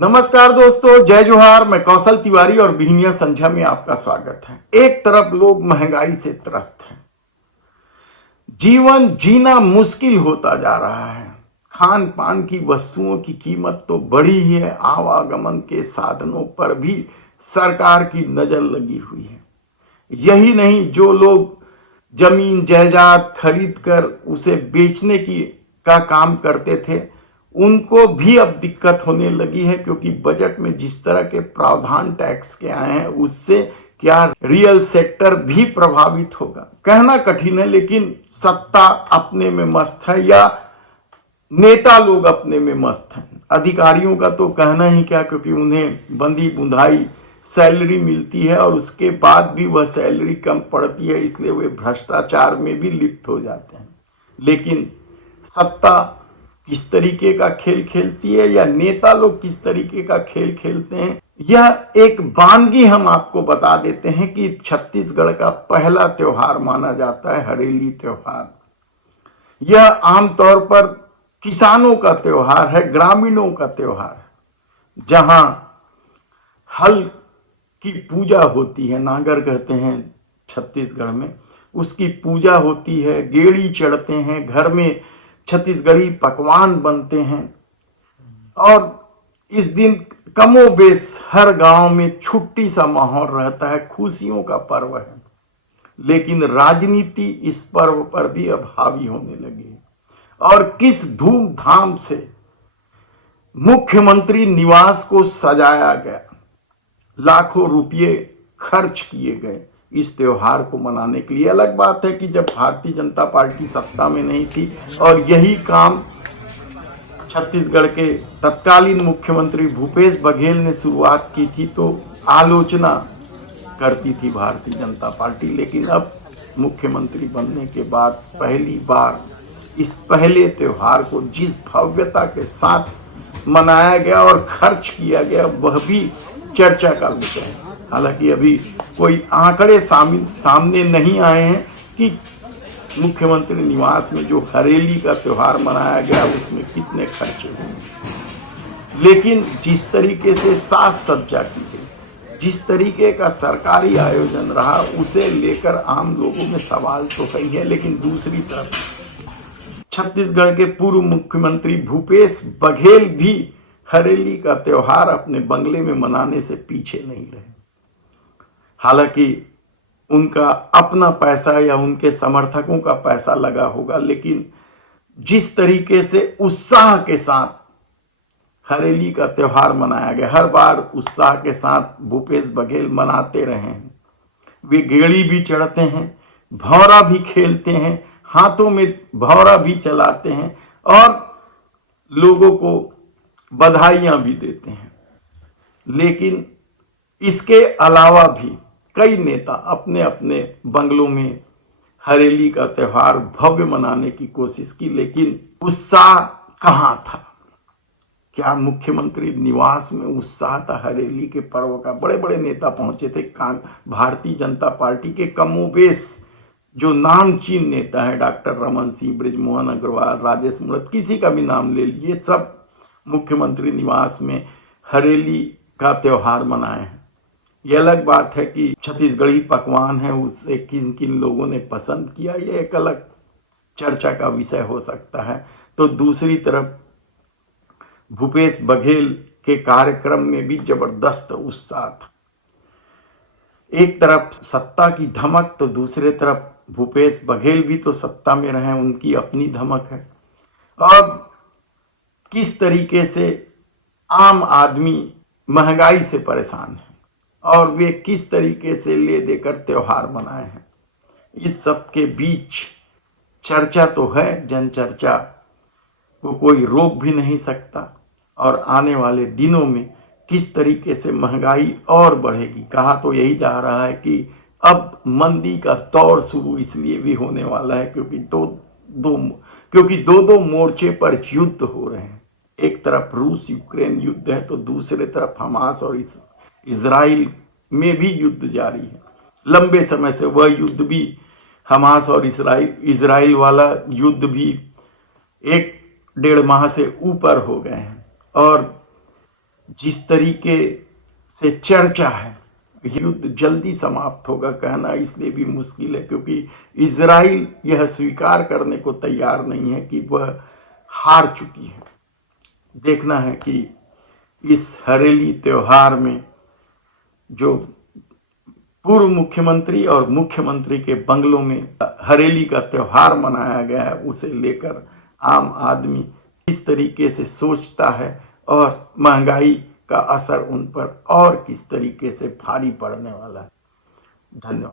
नमस्कार दोस्तों, जय जोहार। मैं कौशल तिवारी और बिहनिया संध्या में आपका स्वागत है। एक तरफ लोग महंगाई से त्रस्त हैं, जीवन जीना मुश्किल होता जा रहा है। खान पान की वस्तुओं की कीमत तो बढ़ी ही है, आवागमन के साधनों पर भी सरकार की नजर लगी हुई है। यही नहीं, जो लोग जमीन जायदाद खरीद कर उसे बेचने का काम करते थे, उनको भी अब दिक्कत होने लगी है, क्योंकि बजट में जिस तरह के प्रावधान टैक्स के आए हैं उससे क्या रियल सेक्टर भी प्रभावित होगा, कहना कठिन है। लेकिन सत्ता अपने में मस्त है या नेता लोग अपने में मस्त हैं। अधिकारियों का तो कहना ही क्या, क्योंकि उन्हें बंधी बुंधाई सैलरी मिलती है और उसके बाद भी वह सैलरी कम पड़ती है, इसलिए वे भ्रष्टाचार में भी लिप्त हो जाते हैं। लेकिन सत्ता किस तरीके का खेल खेलती है या नेता लोग किस तरीके का खेल खेलते हैं, यह एक वानगी हम आपको बता देते हैं कि छत्तीसगढ़ का पहला त्योहार माना जाता है हरेली त्योहार। यह आमतौर पर किसानों का त्योहार है, ग्रामीणों का त्योहार है, जहां हल की पूजा होती है, नागर कहते हैं छत्तीसगढ़ में, उसकी पूजा होती है, गेड़ी चढ़ते हैं, घर में छत्तीसगढ़ी पकवान बनते हैं और इस दिन कमोबेश हर गांव में छुट्टी सा माहौल रहता है, खुशियों का पर्व है। लेकिन राजनीति इस पर्व पर भी अब हावी होने लगी है और किस धूमधाम से मुख्यमंत्री निवास को सजाया गया, लाखों रुपये खर्च किए गए इस त्योहार को मनाने के लिए। अलग बात है कि जब भारतीय जनता पार्टी सत्ता में नहीं थी और यही काम छत्तीसगढ़ के तत्कालीन मुख्यमंत्री भूपेश बघेल ने शुरुआत की थी, तो आलोचना करती थी भारतीय जनता पार्टी। लेकिन अब मुख्यमंत्री बनने के बाद पहली बार इस पहले त्योहार को जिस भव्यता के साथ मनाया गया और खर्च किया गया, वह भी चर्चा का विषय है। हालांकि अभी कोई आंकड़े सामने नहीं आए हैं कि मुख्यमंत्री निवास में जो हरेली का त्योहार मनाया गया उसमें कितने खर्चे हुए। लेकिन जिस तरीके से साज सज्जा की गई, जिस तरीके का सरकारी आयोजन रहा, उसे लेकर आम लोगों में सवाल तो है ही है। लेकिन दूसरी तरफ छत्तीसगढ़ के पूर्व मुख्यमंत्री भूपेश बघेल भी हरेली का त्योहार अपने बंगले में मनाने से पीछे नहीं रहे। हालांकि उनका अपना पैसा या उनके समर्थकों का पैसा लगा होगा, लेकिन जिस तरीके से उत्साह के साथ हरेली का त्योहार मनाया गया, हर बार उत्साह के साथ भूपेश बघेल मनाते रहे हैं। वे गेड़ी भी चढ़ते हैं, भौरा भी खेलते हैं, हाथों में भौरा भी चलाते हैं और लोगों को बधाइयां भी देते हैं। लेकिन इसके अलावा भी कई नेता अपने अपने बंगलों में हरेली का त्योहार भव्य मनाने की कोशिश की, लेकिन उत्साह कहां था? क्या मुख्यमंत्री निवास में उत्साह था हरेली के पर्व का? बड़े बड़े नेता पहुंचे थे, भारतीय जनता पार्टी के कमोबेश जो नामचीन नेता है, डॉक्टर रमन सिंह, बृजमोहन अग्रवाल, राजेश मूणत, किसी का भी नाम ले लीजिए, सब मुख्यमंत्री निवास में हरेली का त्योहार मनाए हैं। ये अलग बात है कि छत्तीसगढ़ी पकवान है, उससे किन किन लोगों ने पसंद किया, ये एक अलग चर्चा का विषय हो सकता है। तो दूसरी तरफ भूपेश बघेल के कार्यक्रम में भी जबरदस्त उत्साह था। एक तरफ सत्ता की धमक, तो दूसरे तरफ भूपेश बघेल भी तो सत्ता में रहे, उनकी अपनी धमक है। और किस तरीके से आम आदमी महंगाई से परेशान है और वे किस तरीके से ले देकर त्योहार मनाए हैं, इस सब के बीच चर्चा तो है, जन चर्चा को कोई रोक भी नहीं सकता। और आने वाले दिनों में किस तरीके से महंगाई और बढ़ेगी, कहा तो यही जा रहा है कि अब मंदी का दौर शुरू इसलिए भी होने वाला है क्योंकि दो मोर्चे पर युद्ध हो रहे हैं। एक तरफ रूस यूक्रेन युद्ध है, तो दूसरे तरफ हमास और इजराइल में भी युद्ध जारी है। लंबे समय से वह युद्ध भी, हमास और इजराइल वाला युद्ध भी 1-1.5 माह से ऊपर हो गए हैं और जिस तरीके से चर्चा है, युद्ध जल्दी समाप्त होगा कहना इसलिए भी मुश्किल है, क्योंकि इजराइल यह स्वीकार करने को तैयार नहीं है कि वह हार चुकी है। देखना है कि इस हरेली त्योहार में जो पूर्व मुख्यमंत्री और मुख्यमंत्री के बंगलों में हरेली का त्योहार मनाया गया है, उसे लेकर आम आदमी किस तरीके से सोचता है और महंगाई का असर उन पर और किस तरीके से भारी पड़ने वाला है। धन्यवाद।